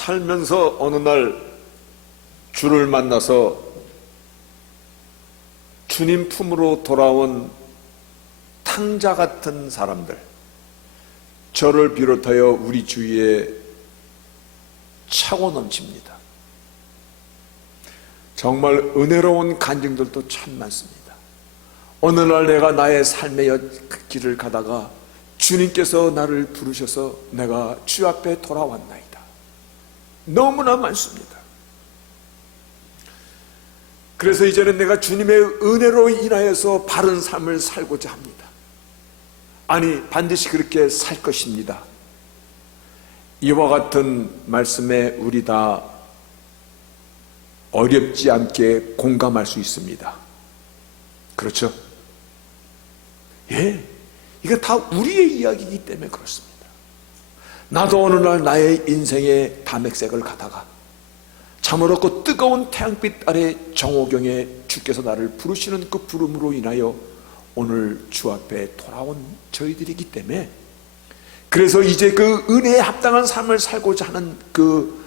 살면서 어느 날 주를 만나서 주님 품으로 돌아온 탕자 같은 사람들, 저를 비롯하여 우리 주위에 차고 넘칩니다. 정말 은혜로운 간증들도 참 많습니다. 어느 날 내가 나의 삶의 길을 가다가 주님께서 나를 부르셔서 내가 주 앞에 돌아왔나이다. 너무나 많습니다. 그래서 이제는 내가 주님의 은혜로 인하여서 바른 삶을 살고자 합니다. 아니, 반드시 그렇게 살 것입니다. 이와 같은 말씀에 우리 다 어렵지 않게 공감할 수 있습니다. 그렇죠? 예, 이거 다 우리의 이야기이기 때문에 그렇습니다. 나도 어느 날 나의 인생의 담액색을 가다가 잠을 얻고 뜨거운 태양빛 아래 정오경에 주께서 나를 부르시는 그 부름으로 인하여 오늘 주 앞에 돌아온 저희들이기 때문에, 그래서 이제 그 은혜에 합당한 삶을 살고자 하는 그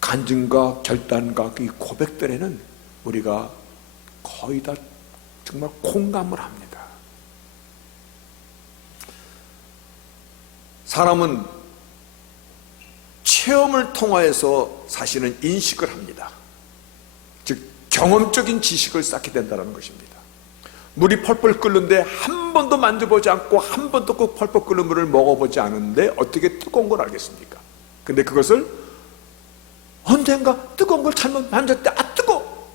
간증과 결단과 그 고백들에는 우리가 거의 다 정말 공감을 합니다. 사람은 체험을 통하여서 사실은 인식을 합니다. 즉 경험적인 지식을 쌓게 된다는 것입니다. 물이 펄펄 끓는데 한 번도 만져보지 않고 한 번도 그 펄펄 끓는 물을 먹어보지 않은데 어떻게 뜨거운 걸 알겠습니까? 근데 그것을 언젠가 뜨거운 걸 잘못 만졌을 때 뜨거워!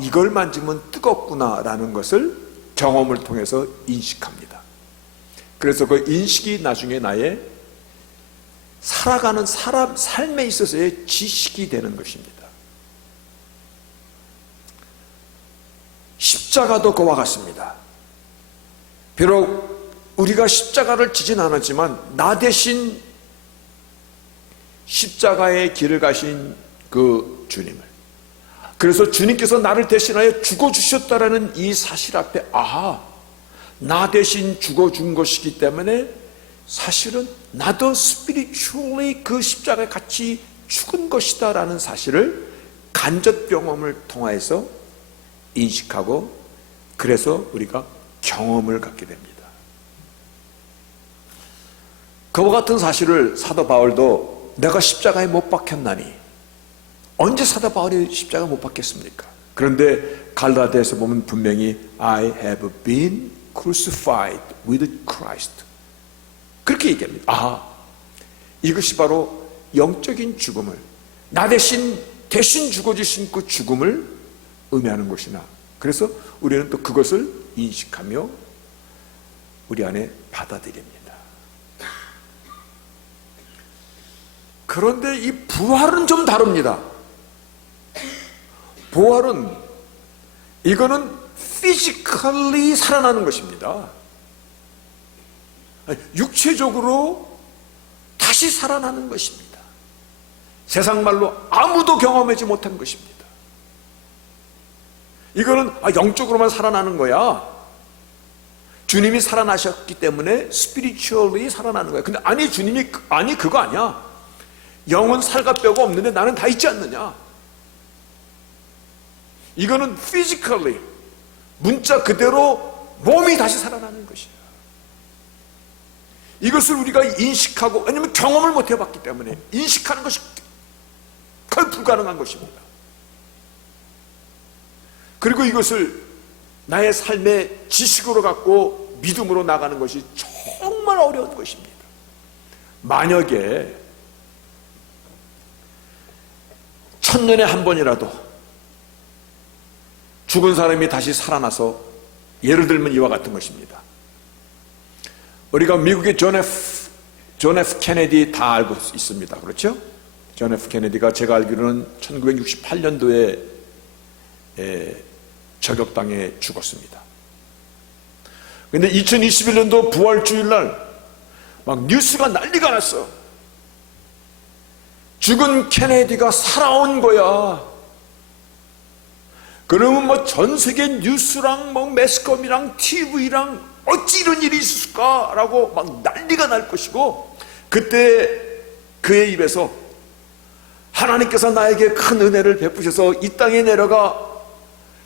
이걸 만지면 뜨겁구나 라는 것을 경험을 통해서 인식합니다. 그래서 그 인식이 나중에 나의 살아가는 삶에 있어서의 지식이 되는 것입니다. 십자가도 그와 같습니다. 비록 우리가 십자가를 지진 않았지만 나 대신 십자가의 길을 가신 그 주님을, 그래서 주님께서 나를 대신하여 죽어주셨다라는 이 사실 앞에 나 대신 죽어준 것이기 때문에 사실은 나도 spiritually 그 십자가에 같이 죽은 것이다 라는 사실을 간접 경험을 통해서 인식하고, 그래서 우리가 경험을 갖게 됩니다. 그와 같은 사실을 사도 바울도 내가 십자가에 못 박혔나니, 언제 사도 바울이 십자가에 못 박혔습니까? 그런데 갈라디아서 보면 분명히 I have been crucified with Christ 그렇게 얘기합니다. 이것이 바로 영적인 죽음을, 나 대신 죽어주신 그 죽음을 의미하는 것이나, 그래서 우리는 또 그것을 인식하며 우리 안에 받아들입니다. 그런데 이 부활은 좀 다릅니다. 부활은 이거는 피지컬리 살아나는 것입니다. 육체적으로 다시 살아나는 것입니다. 세상 말로 아무도 경험하지 못한 것입니다. 이거는 영적으로만 살아나는 거야. 주님이 살아나셨기 때문에 스피리추얼리 살아나는 거야. 근데 주님이 그거 아니야. 영은 살과 뼈가 없는데 나는 다 있지 않느냐. 이거는 피지컬리, 문자 그대로 몸이 다시 살아나는 것이야. 이것을 우리가 인식하고, 왜냐하면 경험을 못 해봤기 때문에 인식하는 것이 거의 불가능한 것입니다. 그리고 이것을 나의 삶의 지식으로 갖고 믿음으로 나가는 것이 정말 어려운 것입니다. 만약에 1000년에 한 번이라도 죽은 사람이 다시 살아나서, 예를 들면 이와 같은 것입니다. 우리가 미국의 존 F 케네디 다 알고 있습니다. 그렇죠? 존 F 케네디가 제가 알기로는 1968년도에 저격당해 죽었습니다. 그런데 2021년도 부활주일날 막 뉴스가 난리가 났어. 죽은 케네디가 살아온 거야. 그러면 뭐 전 세계 뉴스랑 뭐 매스컴이랑 TV랑 어찌 이런 일이 있을까라고 막 난리가 날 것이고, 그때 그의 입에서 하나님께서 나에게 큰 은혜를 베푸셔서 이 땅에 내려가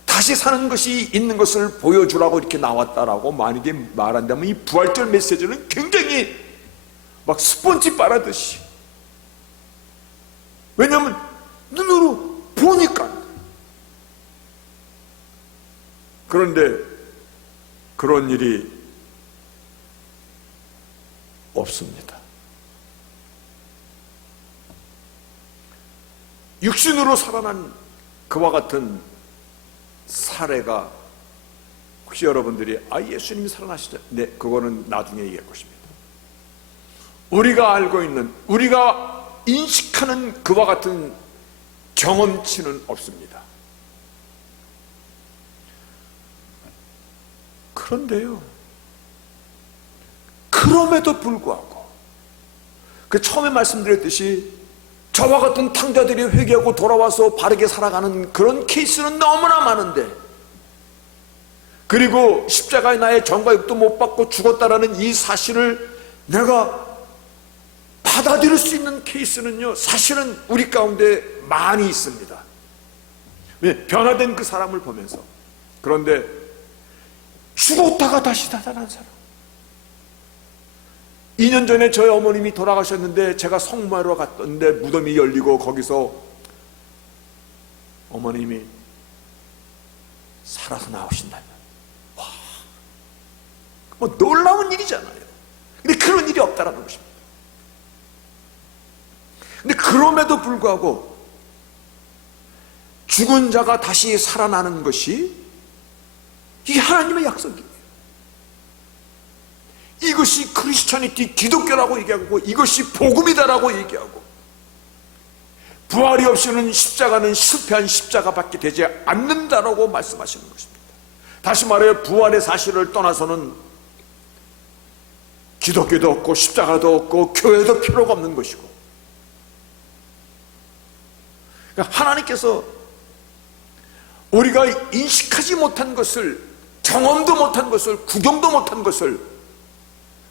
다시 사는 것이 있는 것을 보여주라고 이렇게 나왔다라고 만약에 말한다면 이 부활절 메시지는 굉장히 막 스펀지 빨아듯이, 왜냐하면 눈으로 보니까. 그런데 그런 일이 없습니다. 육신으로 살아난 그와 같은 사례가 혹시 여러분들이 예수님이 살아나시죠? 네, 그거는 나중에 얘기할 것입니다. 우리가 알고 있는, 우리가 인식하는 그와 같은 경험치는 없습니다. 그런데요, 그럼에도 불구하고 그 처음에 말씀드렸듯이 저와 같은 탕자들이 회개하고 돌아와서 바르게 살아가는 그런 케이스는 너무나 많은데, 그리고 십자가에 나의 전과 육도 못 받고 죽었다라는 이 사실을 내가 받아들일 수 있는 케이스는요, 사실은 우리 가운데 많이 있습니다. 변화된 그 사람을 보면서. 그런데 죽었다가 다시 살아난 사람, 2년 전에 저희 어머님이 돌아가셨는데 제가 성모하러 갔던데 무덤이 열리고 거기서 어머님이 살아서 나오신다면, 와, 뭐 놀라운 일이잖아요. 근데 그런 일이 없다라는 것입니다. 근데 그럼에도 불구하고 죽은 자가 다시 살아나는 것이 이게 하나님의 약속이에요. 이것이 크리스천이티, 기독교라고 얘기하고, 이것이 복음이다라고 얘기하고, 부활이 없이는 십자가는 실패한 십자가밖에 되지 않는다라고 말씀하시는 것입니다. 다시 말해 부활의 사실을 떠나서는 기독교도 없고 십자가도 없고 교회도 필요가 없는 것이고, 그러니까 하나님께서 우리가 인식하지 못한 것을, 경험도 못한 것을, 구경도 못한 것을,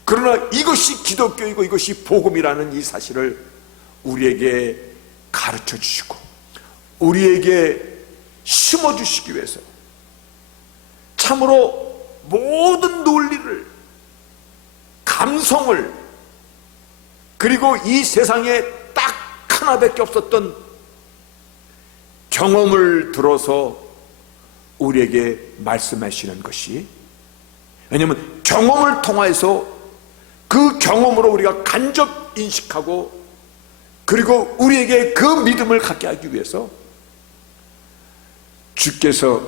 그러나 이것이 기독교이고 이것이 복음이라는 이 사실을 우리에게 가르쳐 주시고 우리에게 심어주시기 위해서 참으로 모든 논리를, 감성을, 그리고 이 세상에 딱 하나밖에 없었던 경험을 들어서 우리에게 말씀하시는 것이, 왜냐하면 경험을 통해서 그 경험으로 우리가 간접 인식하고, 그리고 우리에게 그 믿음을 갖게 하기 위해서 주께서,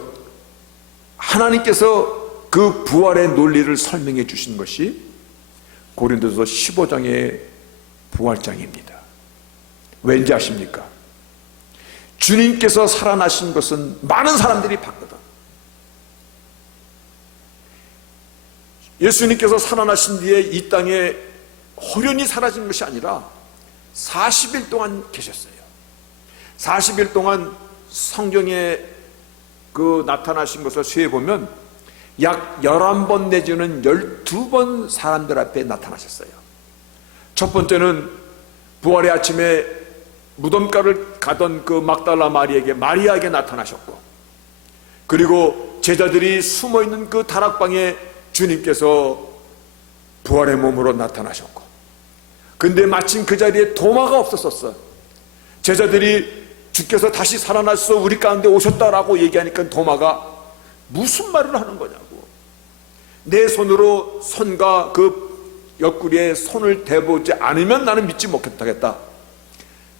하나님께서 그 부활의 논리를 설명해 주신 것이 고린도서 15장의 부활장입니다. 왠지 아십니까? 주님께서 살아나신 것은 많은 사람들이 봤거든. 예수님께서 살아나신 뒤에 이 땅에 호련히 사라진 것이 아니라 40일 동안 계셨어요. 40일 동안 성경에 그 나타나신 것을 세어보면 약 11번 내지는 12번 사람들 앞에 나타나셨어요. 첫 번째는 부활의 아침에 무덤가를 가던 그 막달라 마리아에게 나타나셨고, 그리고 제자들이 숨어있는 그 다락방에 주님께서 부활의 몸으로 나타나셨고, 근데 마침 그 자리에 도마가 없었었어. 제자들이 주께서 다시 살아나서 우리 가운데 오셨다라고 얘기하니까 도마가 무슨 말을 하는 거냐고, 내 손으로 손과 그 옆구리에 손을 대보지 않으면 나는 믿지 못하겠다.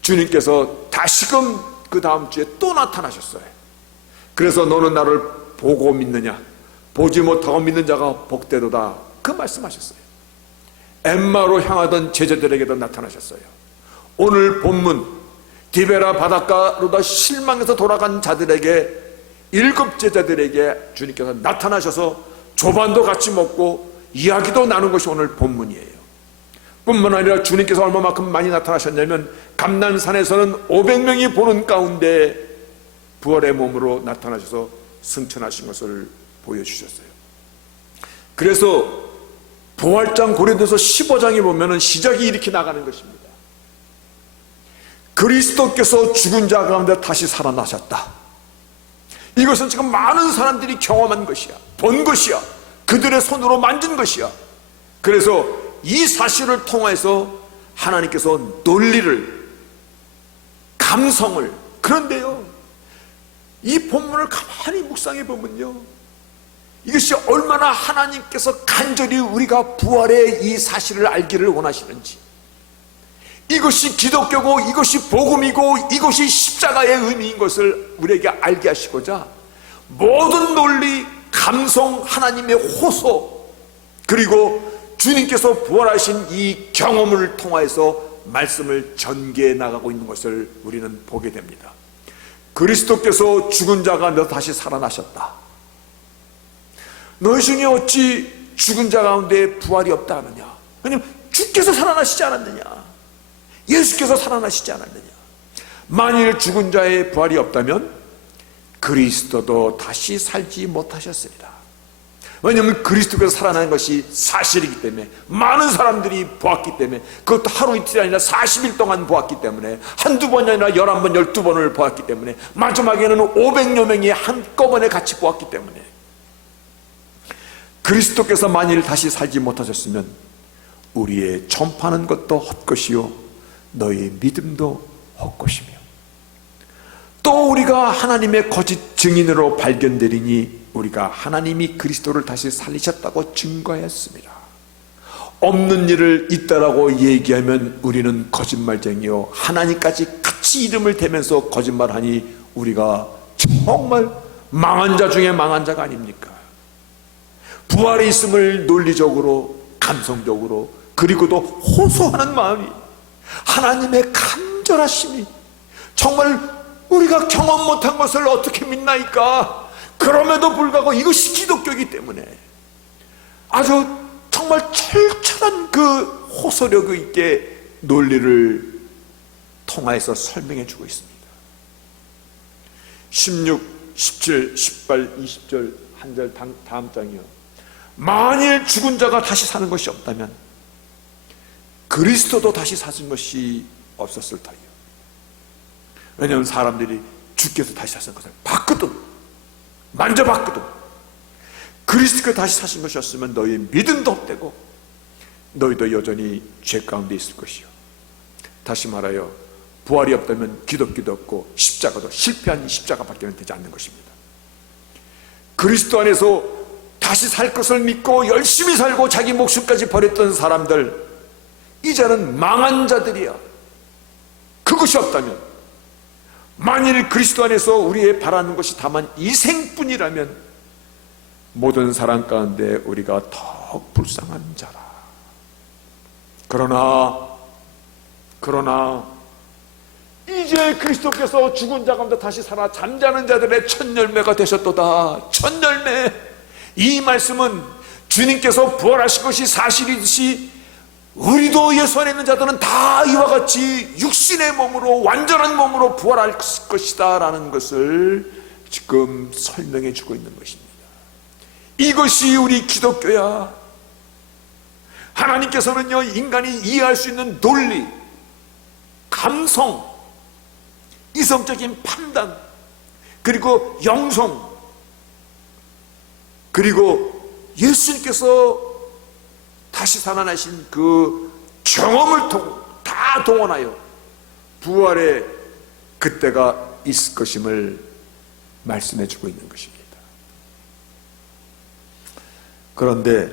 주님께서 다시금 그 다음 주에 또 나타나셨어요. 그래서 너는 나를 보고 믿느냐, 보지 못하고 믿는 자가 복되도다, 그 말씀하셨어요. 엠마로 향하던 제자들에게도 나타나셨어요. 오늘 본문 디베라 바닷가로다 실망해서 돌아간 자들에게, 7 제자들에게 주님께서 나타나셔서 조반도 같이 먹고 이야기도 나눈 것이 오늘 본문이에요. 뿐만 아니라 주님께서 얼마만큼 많이 나타나셨냐면 감난산에서는 500명이 보는 가운데 부활의 몸으로 나타나셔서 승천하신 것을 보여주셨어요. 그래서 부활장 고린도서 15장에 보면은 시작이 이렇게 나가는 것입니다. 그리스도께서 죽은 자 가운데 다시 살아나셨다. 이것은 지금 많은 사람들이 경험한 것이야, 본 것이야, 그들의 손으로 만진 것이야. 그래서 이 사실을 통해서 하나님께서 논리를, 감성을, 그런데요, 이 본문을 가만히 묵상해 보면요, 이것이 얼마나 하나님께서 간절히 우리가 부활의 이 사실을 알기를 원하시는지, 이것이 기독교고 이것이 복음이고 이것이 십자가의 의미인 것을 우리에게 알게 하시고자 모든 논리, 감성, 하나님의 호소, 그리고 주님께서 부활하신 이 경험을 통해서 말씀을 전개해 나가고 있는 것을 우리는 보게 됩니다. 그리스도께서 죽은 자 가운데 다시 살아나셨다. 너희 중에 어찌 죽은 자 가운데 부활이 없다 하느냐? 왜냐하면 주께서 살아나시지 않았느냐? 예수께서 살아나시지 않았느냐? 만일 죽은 자의 부활이 없다면 그리스도도 다시 살지 못하셨으리라. 왜냐하면 그리스도께서 살아나는 것이 사실이기 때문에, 많은 사람들이 보았기 때문에, 그것도 하루 이틀이 아니라 40일 동안 보았기 때문에, 한두 번이 아니라 11번, 12번을 보았기 때문에, 마지막에는 500여 명이 한꺼번에 같이 보았기 때문에, 그리스도께서 만일 다시 살지 못하셨으면 우리의 전파하는 것도 헛것이요 너희 믿음도 헛것이며, 또 우리가 하나님의 거짓 증인으로 발견되리니 우리가 하나님이 그리스도를 다시 살리셨다고 증거했습니다. 없는 일을 있다라고 얘기하면 우리는 거짓말쟁이요, 하나님까지 같이 이름을 대면서 거짓말하니 우리가 정말 망한 자 중에 망한 자가 아닙니까? 부활이 있음을 논리적으로, 감성적으로, 그리고도 호소하는 마음이, 하나님의 간절하심이, 정말 우리가 경험 못한 것을 어떻게 믿나이까? 그럼에도 불구하고 이것이 기독교이기 때문에 아주 정말 철저한 그 호소력 있게 논리를 통하여서 설명해 주고 있습니다. 16, 17, 18, 20절 한 절 다음 장이요. 만일 죽은 자가 다시 사는 것이 없다면 그리스도도 다시 사신 것이 없었을 터이요. 왜냐하면 사람들이 주께서 다시 사신 것을 봤거든, 만져봤거든. 그리스도가 다시 사신 것이었으면 너희 믿음도 헛되고 너희도 여전히 죄 가운데 있을 것이요. 다시 말하여 부활이 없다면 기독교도 없고 십자가도 실패한 십자가밖에 되지 않는 것입니다. 그리스도 안에서 다시 살 것을 믿고 열심히 살고 자기 목숨까지 버렸던 사람들, 이제는 망한 자들이야. 그것이 없다면, 만일 그리스도 안에서 우리의 바라는 것이 다만 이생뿐이라면 모든 사람 가운데 우리가 더욱 불쌍한 자라. 그러나 이제 그리스도께서 죽은 자 가운데 다시 살아 잠자는 자들의 첫 열매가 되셨도다. 첫 열매. 이 말씀은 주님께서 부활하신 것이 사실이듯이 우리도 예수 안에 있는 자들은 다 이와 같이 육신의 몸으로, 완전한 몸으로 부활할 것이다 라는 것을 지금 설명해 주고 있는 것입니다. 이것이 우리 기독교야. 하나님께서는요, 인간이 이해할 수 있는 논리, 감성, 이성적인 판단, 그리고 영성, 그리고 예수님께서 다시 살아나신 그 경험을 다 동원하여 부활의 그때가 있을 것임을 말씀해 주고 있는 것입니다. 그런데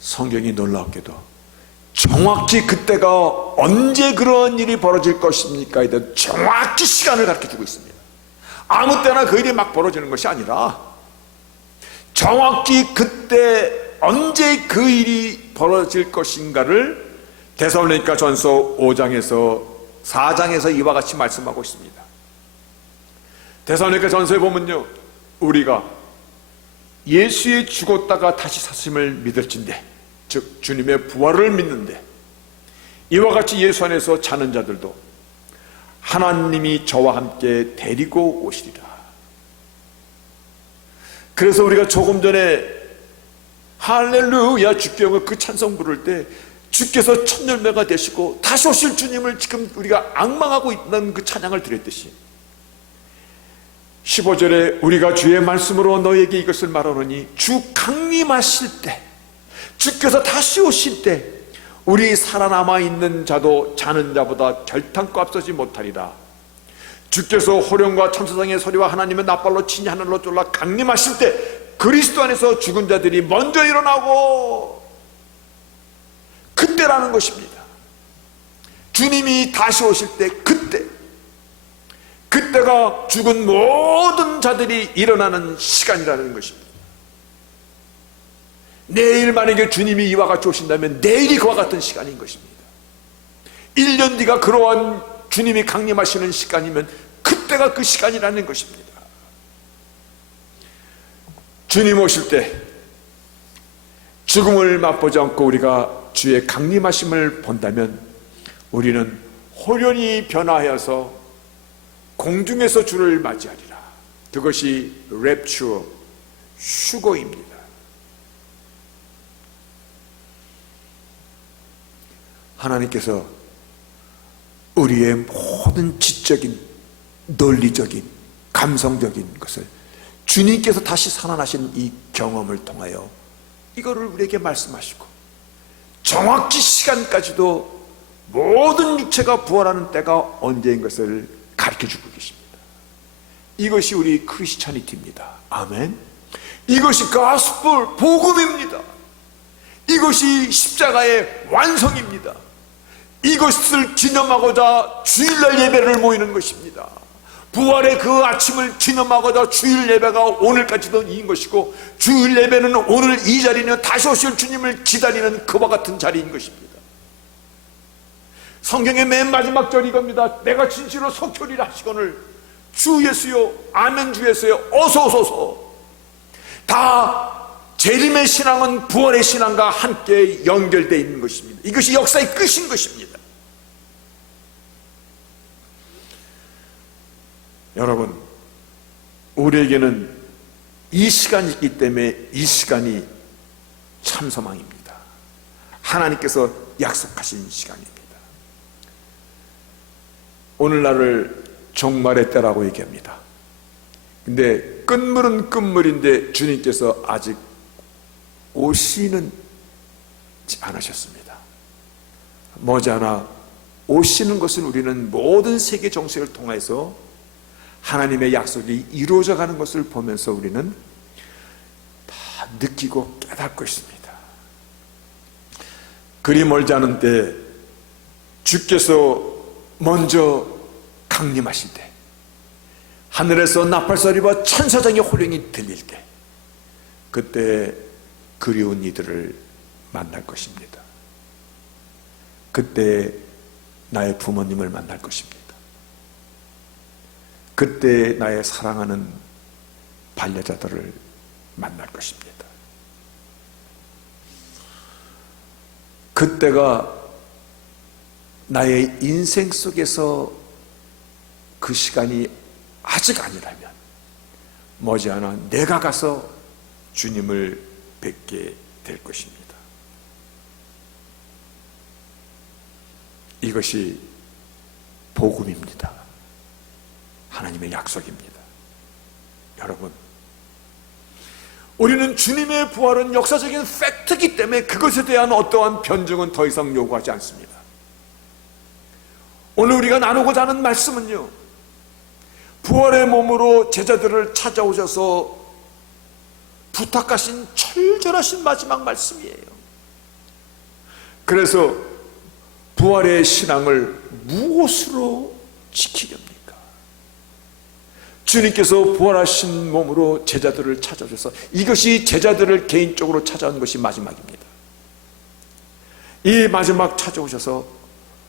성경이 놀랍게도 정확히 그때가 언제 그런 일이 벌어질 것입니까에 대한 정확히 시간을 가르쳐주고 있습니다. 아무 때나 그 일이 막 벌어지는 것이 아니라 정확히 그때 언제 그 일이 벌어질 것인가를 데살로니가 전서 5장에서 4장에서 이와 같이 말씀하고 있습니다. 데살로니가 전서에 보면요, 우리가 예수의 죽었다가 다시 사심을 믿을진대, 즉 주님의 부활을 믿는데, 이와 같이 예수 안에서 자는 자들도 하나님이 저와 함께 데리고 오시리라. 그래서 우리가 조금 전에 할렐루야 주께 영광 그 찬송 부를 때 주께서 첫 열매가 되시고 다시 오실 주님을 지금 우리가 앙망하고 있는 그 찬양을 드렸듯이 15절에 우리가 주의 말씀으로 너에게 이것을 말하노니 주 강림하실 때, 주께서 다시 오실 때 우리 살아남아 있는 자도 자는 자보다 결탄코 앞서지 못하리라. 주께서 호령과 천사장의 소리와 하나님의 나팔로 친히 하늘로 쫄라 강림하실 때 그리스도 안에서 죽은 자들이 먼저 일어나고, 그때라는 것입니다. 주님이 다시 오실 때 그때가 죽은 모든 자들이 일어나는 시간이라는 것입니다. 내일 만약에 주님이 이와 같이 오신다면 내일이 그와 같은 시간인 것입니다. 1년 뒤가 그러한 주님이 강림하시는 시간이면 그때가 그 시간이라는 것입니다. 주님 오실 때 죽음을 맛보지 않고 우리가 주의 강림하심을 본다면 우리는 호련히 변화하여서 공중에서 주를 맞이하리라. 그것이 랩추어, 휴거입니다. 하나님께서 우리의 모든 지적인, 논리적인, 감성적인 것을 주님께서 다시 살아나신 이 경험을 통하여 이거를 우리에게 말씀하시고, 정확히 시간까지도 모든 육체가 부활하는 때가 언제인 것을 가르쳐주고 계십니다. 이것이 우리 크리스찬이티입니다. 아멘. 이것이 가스펠, 복음입니다. 이것이 십자가의 완성입니다. 이것을 기념하고자 주일날 예배를 모이는 것입니다. 부활의 그 아침을 기념하고자 주일 예배가 오늘까지도 이인 것이고, 주일 예배는 오늘 이 자리는 다시 오실 주님을 기다리는 그와 같은 자리인 것입니다. 성경의 맨 마지막 절이 이겁니다. 내가 진실로 속혈이라 하시거늘 주 예수여, 아멘 주 예수여, 어서 오소서. 다 재림의 신앙은 부활의 신앙과 함께 연결되어 있는 것입니다. 이것이 역사의 끝인 것입니다. 여러분, 우리에게는 이 시간이 있기 때문에 이 시간이 참소망입니다. 하나님께서 약속하신 시간입니다. 오늘날을 종말의 때라고 얘기합니다. 근데 끝물은 끝물인데 주님께서 아직 오시는 않으셨습니다. 머지않아 오시는 것은 우리는 모든 세계 정세를 통해서 하나님의 약속이 이루어져 가는 것을 보면서 우리는 다 느끼고 깨닫고 있습니다. 그리 멀지 않은 때 주께서 먼저 강림하실 때, 하늘에서 나팔소리와 천사장의 호령이 들릴 때, 그때 그리운 이들을 만날 것입니다. 그때 나의 부모님을 만날 것입니다. 그때 나의 사랑하는 반려자들을 만날 것입니다. 그때가 나의 인생 속에서 그 시간이 아직 아니라면 머지않아 내가 가서 주님을 뵙게 될 것입니다. 이것이 복음입니다. 하나님의 약속입니다. 여러분, 우리는 주님의 부활은 역사적인 팩트이기 때문에 그것에 대한 어떠한 변증은 더 이상 요구하지 않습니다. 오늘 우리가 나누고자 하는 말씀은요, 부활의 몸으로 제자들을 찾아오셔서 부탁하신 철저하신 마지막 말씀이에요. 그래서 부활의 신앙을 무엇으로 지키렵니까? 주님께서 부활하신 몸으로 제자들을 찾아오셔서, 이것이 제자들을 개인적으로 찾아온 것이 마지막입니다. 이 마지막 찾아오셔서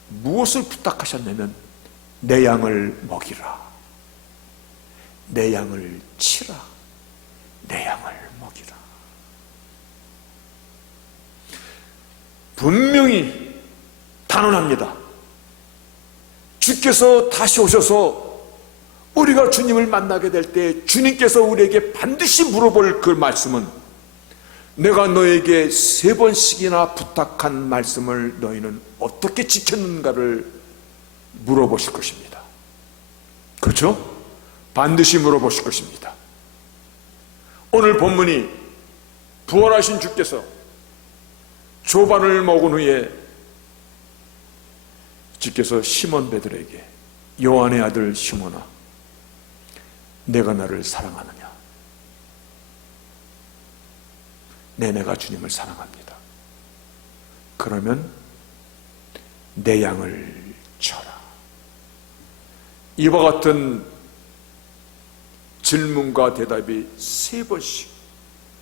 무엇을 부탁하셨냐면, 내 양을 먹이라, 내 양을 치라, 내 양을 먹이라. 분명히 단언합니다. 주께서 다시 오셔서 우리가 주님을 만나게 될 때 주님께서 우리에게 반드시 물어볼 그 말씀은, 내가 너에게 3번씩이나 부탁한 말씀을 너희는 어떻게 지켰는가를 물어보실 것입니다. 그렇죠? 반드시 물어보실 것입니다. 오늘 본문이 부활하신 주께서 조반을 먹은 후에 주께서 시몬 베드로에게 요한의 아들 시몬아, 내가 나를 사랑하느냐? 네, 내가 주님을 사랑합니다. 그러면 내 양을 쳐라. 이와 같은 질문과 대답이 3번씩.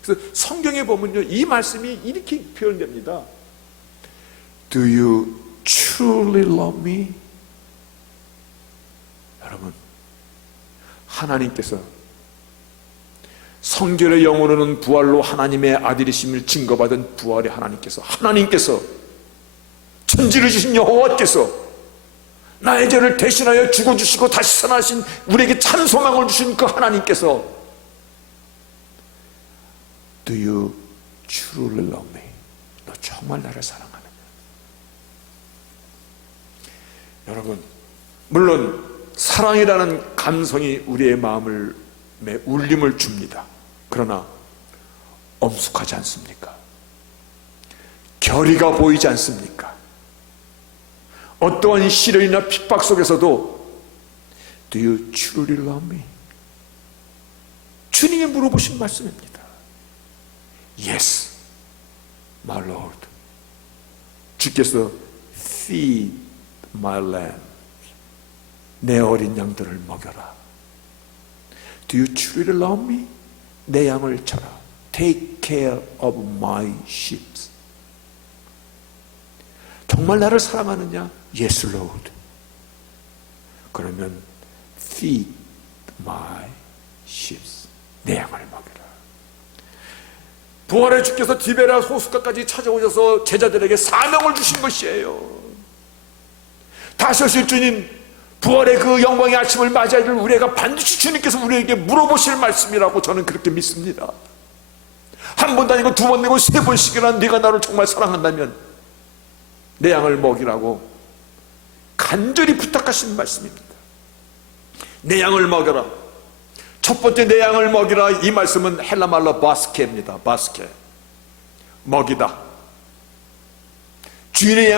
그래서 성경에 보면요, 이 말씀이 이렇게 표현됩니다. Do you truly love me? 여러분, 하나님께서 성결의 영으로는 부활로 하나님의 아들이심을 증거받은 부활의 하나님께서 천지를 주신 여호와께서 나의 죄를 대신하여 죽어주시고 다시 살아나신 우리에게 참 소망을 주신 그 하나님께서 Do you truly love me? 너 정말 나를 사랑하느냐? 여러분, 물론 사랑이라는 감성이 우리의 마음을 울림을 줍니다. 그러나 엄숙하지 않습니까? 결의가 보이지 않습니까? 어떠한 시련이나 핍박 속에서도 Do you truly love me? 주님이 물어보신 말씀입니다. Yes, my Lord. 주께서 feed my lamb. 내 어린 양들을 먹여라. Do you truly love me? 내 양을 쳐라. Take care of my sheep. 정말 나를 사랑하느냐? Yes, Lord. 그러면 feed my sheep. 내 양을 먹여라. 부활의 주께서 디베라 호숫가까지 찾아오셔서 제자들에게 사명을 주신 것이에요. 다시 오실 주님, 부활의 그 영광의 아침을 맞이할 우리가 반드시 주님께서 우리에게 물어보실 말씀이라고 저는 그렇게 믿습니다. 한 번도 아니고 2번 아니고 3번씩이나 네가 나를 정말 사랑한다면 내 양을 먹이라고 간절히 부탁하신 말씀입니다. 내 양을 먹여라. 첫 번째 내 양을 먹이라, 이 말씀은 헬라 말로 바스케입니다. 바스케, 먹이다. 주인의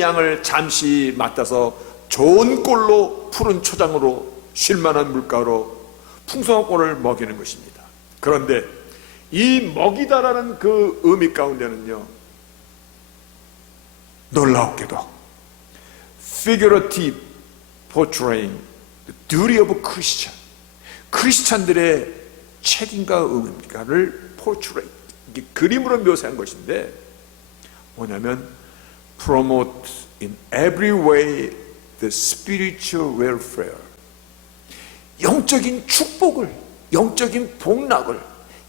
양을 잠시 맡아서 좋은 꼴로 푸른 초장으로 쉴만한 물가로 풍성한 꼴을 먹이는 것입니다. 그런데 이 먹이다라는 그 의미 가운데는요, 놀라웠게도 figurative portraying the duty of Christian, 크리스찬들의 책임과 의무를 portray, 이게 그림으로 묘사한 것인데 뭐냐면 promote in every way the spiritual welfare, 영적인 축복을, 영적인 복락을,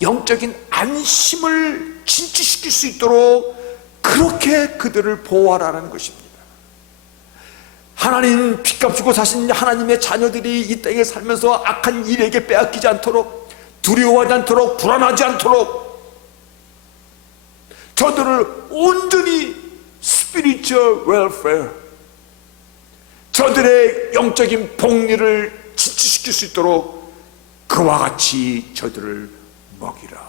영적인 안심을 진취시킬 수 있도록 그렇게 그들을 보호하라는 것입니다. 하나님 빚값 주고 사신 하나님의 자녀들이 이 땅에 살면서 악한 일에게 빼앗기지 않도록, 두려워하지 않도록, 불안하지 않도록 저들을 온전히 spiritual welfare, 저들의 영적인 복리를 진취시킬 수 있도록 그와 같이 저들을 먹이라.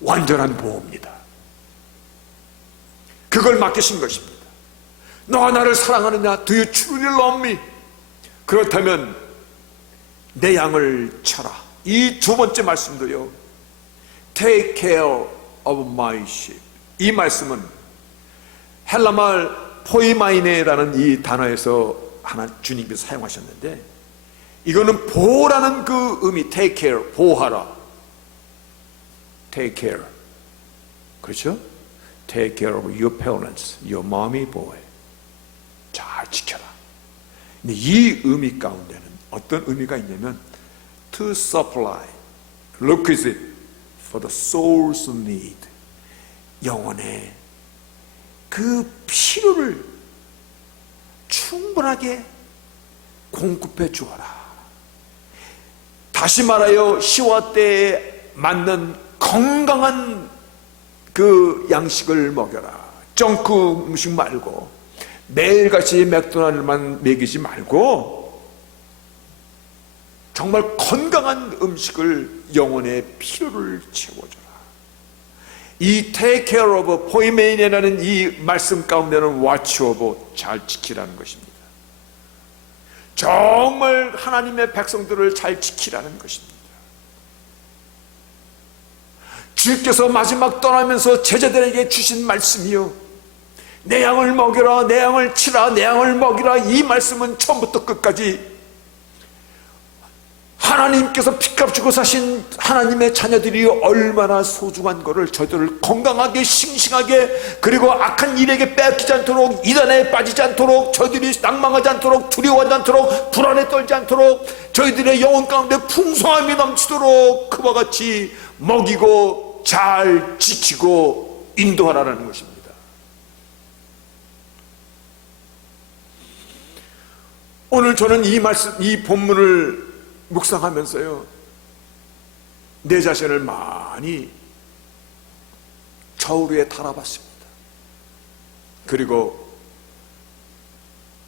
완전한 보호입니다. 그걸 맡기신 것입니다. 너가 나를 사랑하느냐? Do you truly love me? 그렇다면 내 양을 쳐라. 이 2번째 말씀도요, Take care of my sheep. 이 말씀은 헬라말 포이마이네라는 이 단어에서 주님께서 사용하셨는데, 이거는 보호라는 그 의미, take care, 보호하라. take care. 그렇죠? take care of your parents, your mommy, boy. 잘 지켜라. 근데 이 의미 가운데는 어떤 의미가 있냐면 to supply, requisite for the soul's need. 영혼의 그 필요를 충분하게 공급해 주어라. 다시 말하여 시와 때에 맞는 건강한 그 양식을 먹여라. 정크 음식 말고, 매일같이 맥도날드만 먹이지 말고 정말 건강한 음식을, 영혼의 필요를 채워줘라. 이 take care of, 포이메인이라는 이 말씀 가운데는 watch over, 잘 지키라는 것입니다. 정말 하나님의 백성들을 잘 지키라는 것입니다. 주께서 마지막 떠나면서 제자들에게 주신 말씀이요, 내 양을 먹여라, 내 양을 치라, 내 양을 먹이라. 이 말씀은 처음부터 끝까지 하나님께서 피값 주고 사신 하나님의 자녀들이 얼마나 소중한 것을, 저들을 건강하게 싱싱하게, 그리고 악한 일에게 빼앗기지 않도록, 이단에 빠지지 않도록, 저희들이 낭망하지 않도록, 두려워하지 않도록, 불안에 떨지 않도록, 저희들의 영혼 가운데 풍성함이 넘치도록 그와 같이 먹이고 잘 지키고 인도하라는 것입니다. 오늘 저는 이 말씀, 이 본문을 묵상하면서요, 내 자신을 많이 저울 위에 달아봤습니다. 그리고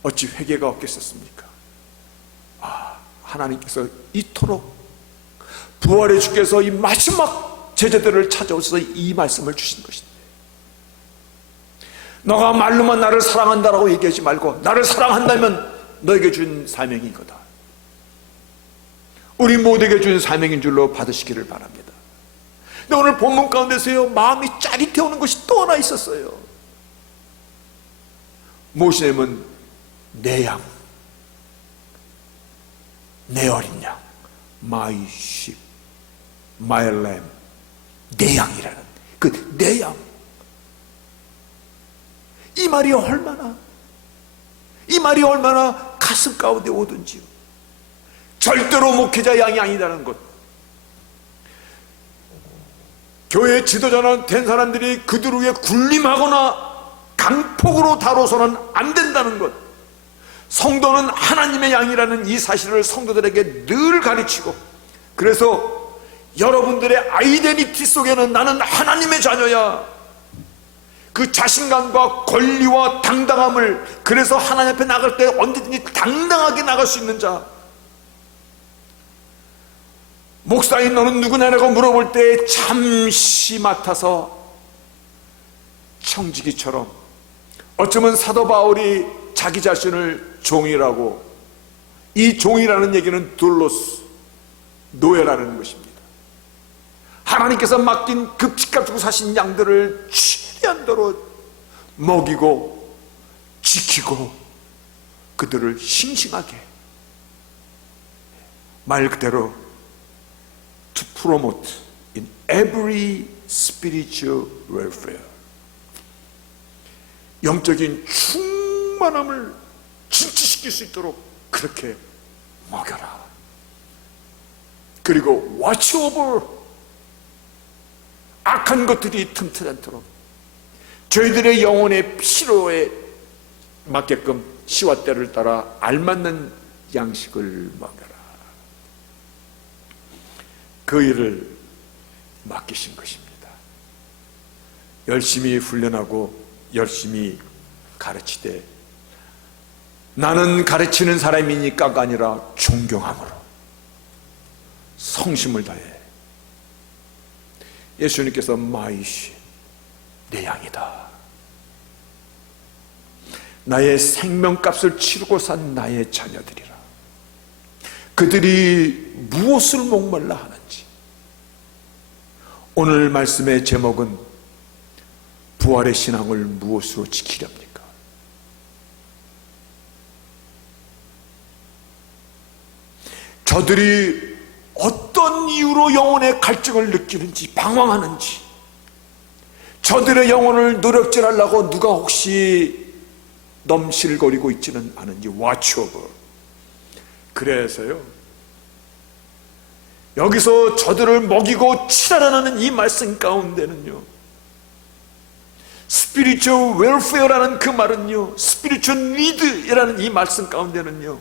어찌 회개가 없겠었습니까? 하나님께서 이토록 부활의 주께서 이 마지막 제자들을 찾아오셔서 이 말씀을 주신 것인데, 너가 말로만 나를 사랑한다라고 얘기하지 말고 나를 사랑한다면 너에게 준 사명이 이거다. 우리 모두에게 준 사명인 줄로 받으시기를 바랍니다. 근데 오늘 본문 가운데서요, 마음이 짜릿해 오는 것이 또 하나 있었어요. 모세는 내 양, 내 어린 양, my sheep, my lamb, 내 양이라는 그 내 양, 이 말이 얼마나 가슴 가운데 오든지요. 절대로 목회자 양이 아니다는 것, 교회 지도자나 된 사람들이 그들 위에 군림하거나 강폭으로 다뤄서는 안 된다는 것, 성도는 하나님의 양이라는 이 사실을 성도들에게 늘 가르치고, 그래서 여러분들의 아이덴티티 속에는 나는 하나님의 자녀야, 그 자신감과 권리와 당당함을, 그래서 하나님 앞에 나갈 때 언제든지 당당하게 나갈 수 있는 자, 목사인 너는 누구냐라고 물어볼 때 잠시 맡아서 청지기처럼, 어쩌면 사도 바울이 자기 자신을 종이라고, 이 종이라는 얘기는 둘로스, 노예라는 것입니다. 하나님께서 맡긴 그 피값 주고 사신 양들을 최대한도로 먹이고 지키고 그들을 싱싱하게, 말 그대로 to promote in every spiritual welfare, 영적인 충만함을 진취시킬 수 있도록 그렇게 먹여라. 그리고 watch over, 악한 것들이 틈타지 않도록 저희들의 영혼의 필요에 맞게끔 시와 때를 따라 알맞는 양식을 먹여라. 그 일을 맡기신 것입니다. 열심히 훈련하고 열심히 가르치되, 나는 가르치는 사람이니까가 아니라 존경함으로 성심을 다해 예수님께서 my sheep, 내 양이다, 나의 생명값을 치르고 산 나의 자녀들이라. 그들이 무엇을 목말라 하는지. 오늘 말씀의 제목은 부활의 신앙을 무엇으로 지키렵니까? 저들이 어떤 이유로 영혼의 갈증을 느끼는지, 방황하는지, 저들의 영혼을 노력질하려고 누가 혹시 넘실거리고 있지는 않은지 watch over. 그래서요, 여기서 저들을 먹이고 치라라는 이 말씀 가운데는요, spiritual welfare라는 그 말은요, spiritual need라는 이 말씀 가운데는요,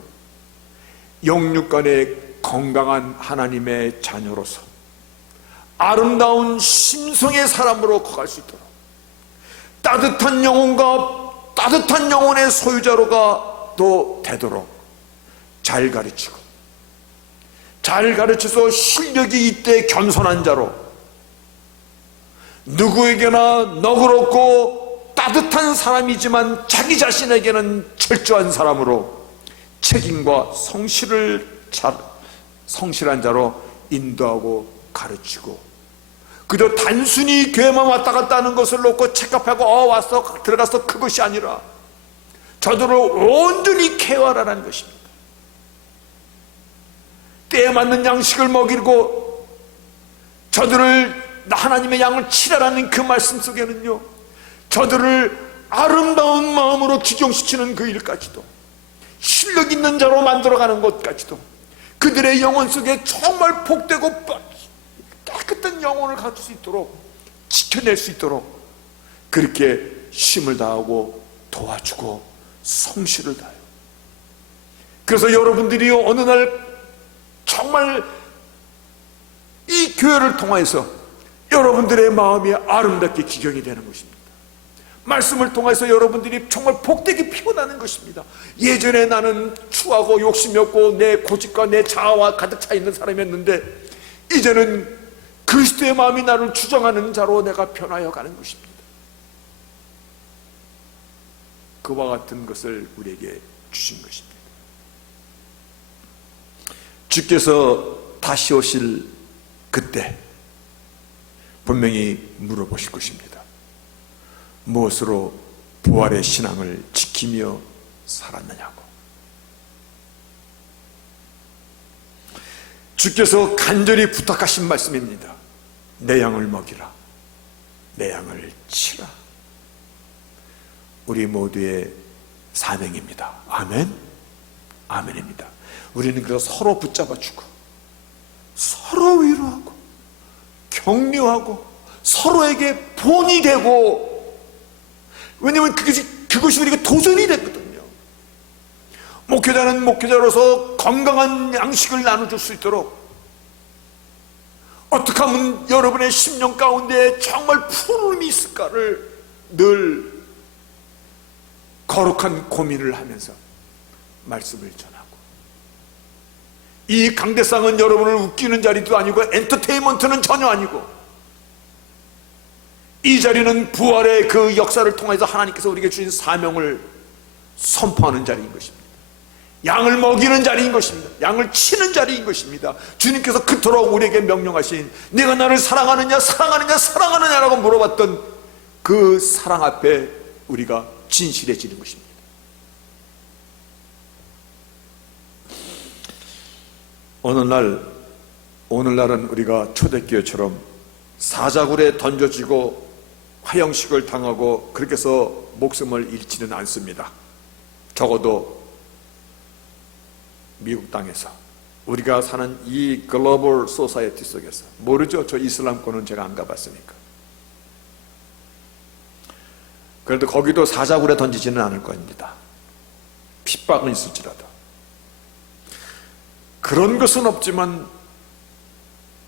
영육간의 건강한 하나님의 자녀로서 아름다운 심성의 사람으로 커갈 수 있도록, 따뜻한 영혼과 따뜻한 영혼의 소유자로가 또 되도록 잘 가르치고, 잘 가르쳐서 실력이 이때 겸손한 자로, 누구에게나 너그럽고 따뜻한 사람이지만 자기 자신에게는 철저한 사람으로 책임과 성실한 자로 인도하고 가르치고, 그저 단순히 교회만 왔다 갔다 하는 것을 놓고 체크하고 왔어 들어갔어 그것이 아니라 저들을 온전히 케어하라는 것입니다. 때에 맞는 양식을 먹이고 저들을 하나님의 양을 치라라는 그 말씀 속에는요, 저들을 아름다운 마음으로 기경시키는 그 일까지도, 실력 있는 자로 만들어가는 것까지도, 그들의 영혼 속에 정말 복되고 깨끗한 영혼을 가질 수 있도록, 지켜낼 수 있도록 그렇게 힘을 다하고 도와주고 성실을 다해요. 그래서 여러분들이 어느 날 정말 이 교회를 통해서 여러분들의 마음이 아름답게 기경이 되는 것입니다. 말씀을 통해서 여러분들이 정말 복되게 피어나는 것입니다. 예전에 나는 추하고 욕심이 없고 내 고집과 내 자아와 가득 차 있는 사람이었는데, 이제는 그리스도의 마음이 나를 주장하는 자로 내가 변하여 가는 것입니다. 그와 같은 것을 우리에게 주신 것입니다. 주께서 다시 오실 그때 분명히 물어보실 것입니다. 무엇으로 부활의 신앙을 지키며 살았느냐고. 주께서 간절히 부탁하신 말씀입니다. 내 양을 먹이라, 내 양을 치라. 우리 모두의 사명입니다. 아멘? 아멘입니다. 우리는 그래서 서로 붙잡아주고, 서로 위로하고, 격려하고, 서로에게 본이 되고, 왜냐하면 그것이 우리가 도전이 됐거든요. 목회자는 목회자로서 건강한 양식을 나눠줄 수 있도록 어떻게 하면 여러분의 심령 가운데 정말 푸름이 있을까를 늘 거룩한 고민을 하면서 말씀을 전하고, 이 강대상은 여러분을 웃기는 자리도 아니고 엔터테인먼트는 전혀 아니고, 이 자리는 부활의 그 역사를 통해서 하나님께서 우리에게 주신 사명을 선포하는 자리인 것입니다. 양을 먹이는 자리인 것입니다. 양을 치는 자리인 것입니다. 주님께서 그토록 우리에게 명령하신, 네가 나를 사랑하느냐 사랑하느냐 사랑하느냐라고 물어봤던 그 사랑 앞에 우리가 진실해지는 것입니다. 오늘날은 우리가 초대교회처럼 사자굴에 던져지고 화형식을 당하고 그렇게 해서 목숨을 잃지는 않습니다. 적어도 미국 땅에서, 우리가 사는 이 글로벌 소사이어티 속에서. 모르죠? 저 이슬람권은 제가 안 가봤으니까. 그래도 거기도 사자굴에 던지지는 않을 겁니다. 핍박은 있을지라도. 그런 것은 없지만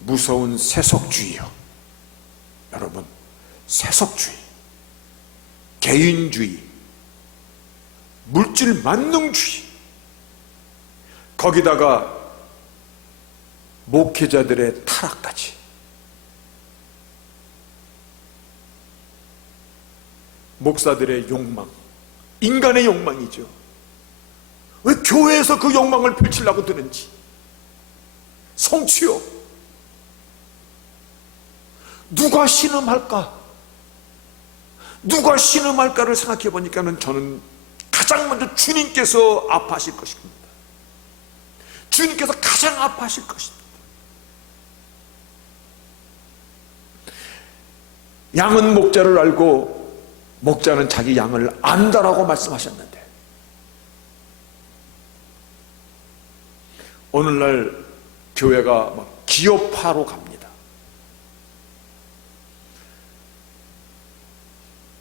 무서운 세속주의요. 여러분, 세속주의, 개인주의, 물질 만능주의, 거기다가 목회자들의 타락까지. 목사들의 욕망, 인간의 욕망이죠. 왜 교회에서 그 욕망을 펼치려고 드는지. 성취요. 누가 신음할까? 누가 신음할까를 생각해 보니까는 저는 가장 먼저 주님께서 아파하실 것입니다. 주님께서 가장 아파하실 것입니다. 양은 목자를 알고 목자는 자기 양을 안다라고 말씀하셨는데, 오늘날 교회가 막 기업화로 갑니다.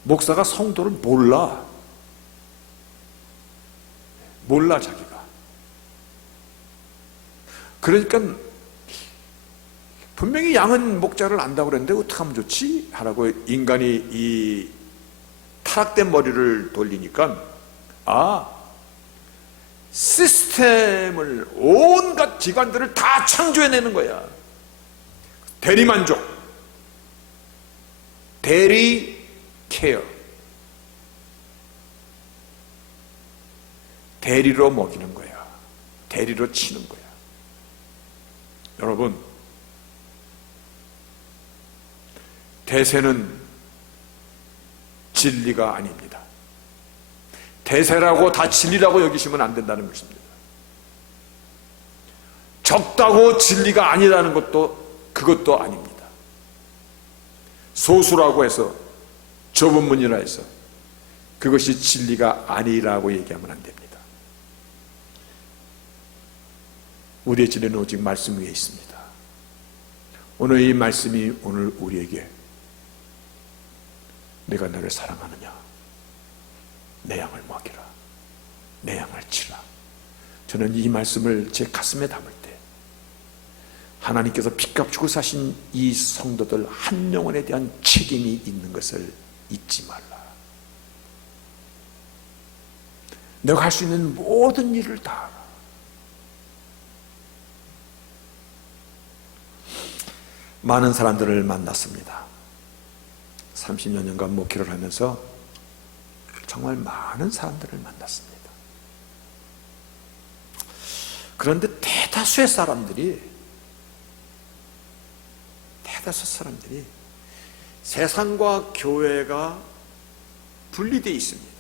목사가 성도를 몰라 자기가. 그러니까 분명히 양은 목자를 안다고 그랬는데 어떻게 하면 좋지? 하라고 인간이 이 타락된 머리를 돌리니까 시스템을, 온갖 기관들을 다 창조해내는 거야. 대리만족, 대리 케어, 대리로 먹이는 거야. 대리로 치는 거야. 여러분, 대세는 진리가 아닙니다. 대세라고 다 진리라고 여기시면 안 된다는 것입니다. 적다고 진리가 아니라는 그것도 아닙니다. 소수라고 해서, 좁은 문이라 해서 그것이 진리가 아니라고 얘기하면 안 됩니다. 우리의 진리는 오직 말씀 위에 있습니다. 오늘 이 말씀이 오늘 우리에게 내가 너를 사랑하느냐, 내 양을 먹이라, 내 양을 치라. 저는 이 말씀을 제 가슴에 담을 때 하나님께서 핏값 주고 사신 이 성도들 한 영혼에 대한 책임이 있는 것을 잊지 말라. 내가 할 수 있는 모든 일을 다 하라. 많은 사람들을 만났습니다. 30여 년간 목회를 하면서 정말 많은 사람들을 만났습니다. 그런데 대다수의 사람들이 세상과 교회가 분리되어 있습니다.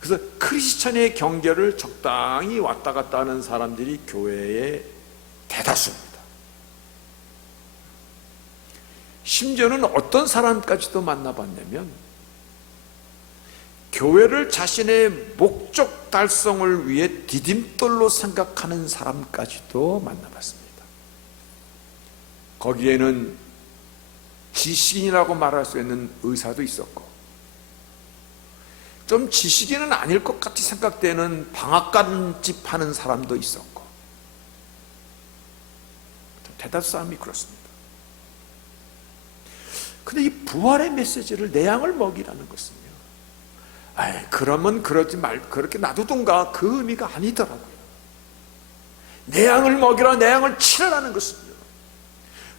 그래서 크리스천의 경계를 적당히 왔다 갔다 하는 사람들이 교회의 대다수입니다. 심지어는 어떤 사람까지도 만나봤냐면 교회를 자신의 목적 달성을 위해 디딤돌로 생각하는 사람까지도 만나봤습니다. 거기에는 지식인이라고 말할 수 있는 의사도 있었고, 좀 지식인은 아닐 것 같이 생각되는 방앗간집 하는 사람도 있었고, 대다수 사람이 그렇습니다. 근데 이 부활의 메시지를 내 양을 먹이라는 것은요, 그러면 그러지 말, 그렇게 놔두든가, 그 의미가 아니더라고요. 내 양을 먹이라, 내 양을 치라라는 것은요,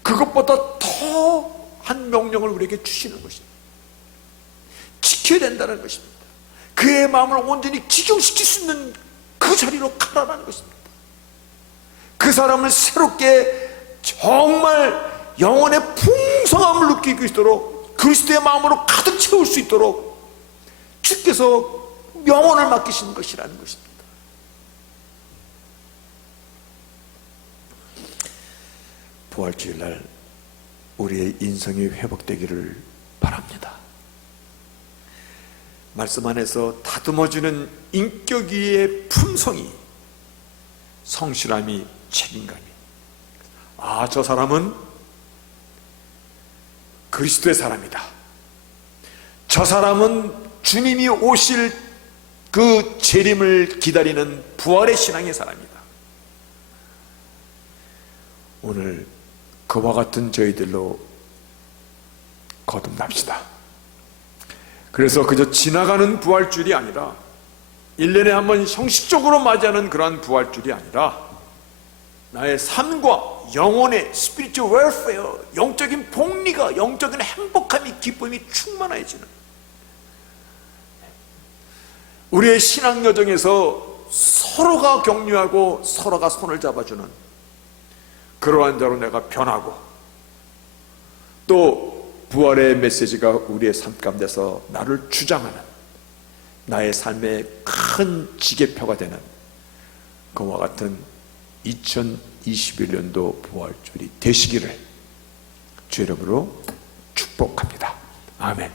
그것보다 더 한 명령을 우리에게 주시는 것입니다. 지켜야 된다는 것입니다. 그의 마음을 온전히 기경시킬 수 있는 그 자리로 가라라는 것입니다. 그 사람을 새롭게 정말 영혼의 풍성함을 느끼고 있도록, 그리스도의 마음으로 가득 채울 수 있도록 주께서 영혼을 맡기신 것이라는 것입니다. 부활주일날 우리의 인성이 회복되기를 바랍니다. 말씀 안에서 다듬어주는 인격 위의 품성이, 성실함이, 책임감이, 저 사람은 그리스도의 사람이다, 저 사람은 주님이 오실 그 재림을 기다리는 부활의 신앙의 사람이다. 오늘 그와 같은 저희들로 거듭납시다. 그래서 그저 지나가는 부활주일이 아니라 1년에 한 번 형식적으로 맞이하는 그러한 부활주일이 아니라 나의 삶과 영혼의 spiritual welfare, 영적인 복리가, 영적인 행복함이, 기쁨이 충만해지는, 우리의 신앙 여정에서 서로가 격려하고 서로가 손을 잡아주는 그러한 자로 내가 변하고, 또 부활의 메시지가 우리의 삶 가운데서 나를 주장하는, 나의 삶의 큰 지게표가 되는 그와 같은 2021년도 부활주일이 되시기를 주 이름으로 축복합니다. 아멘.